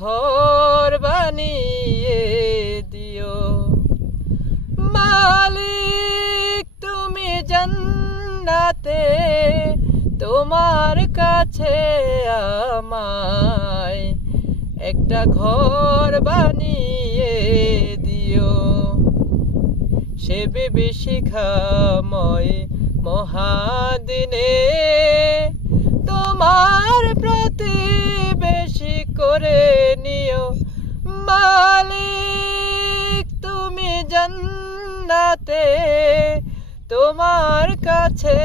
ঘর বানিয়ে দিও। মালিক তুমি জান্নাতে, তোমার কাছে আমায় একটা ঘর বানিয়ে দিও। সে বিভীষিকাময় মহাদিনে তোমার প্রতিবেশী করে নিও। মালিক তুমি জান্নাতে, তোমার কাছে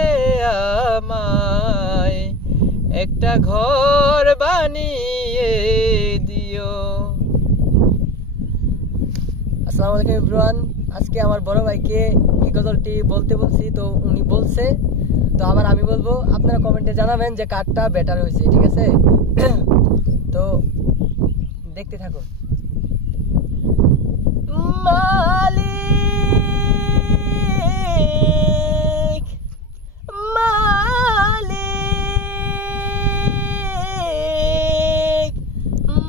আমায় একটা ঘর বানিয়ে দিও। আসসালামু আলাইকুম এভরিওয়ান। আজকে আমার বড় ভাইকে এই গজলটি বলতে বলছি, তো উনি বলছে, তো আবার আমি বলবো। আপনারা কমেন্টে জানাবেন যে কারটা বেটার হয়েছে, ঠিক আছে? তো দেখতে থাকুন। মালিক মালিক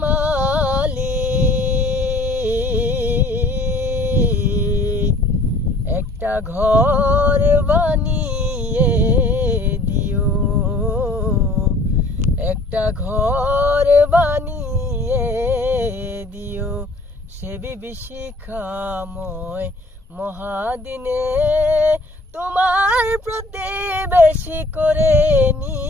মালিক একটা ঘর বানিয়ে দিও, একটা ঘর বানিয়ে দিও। সে বিভীষিকাময় মহাদিনে তোমার প্রতিবেশী করে নিও।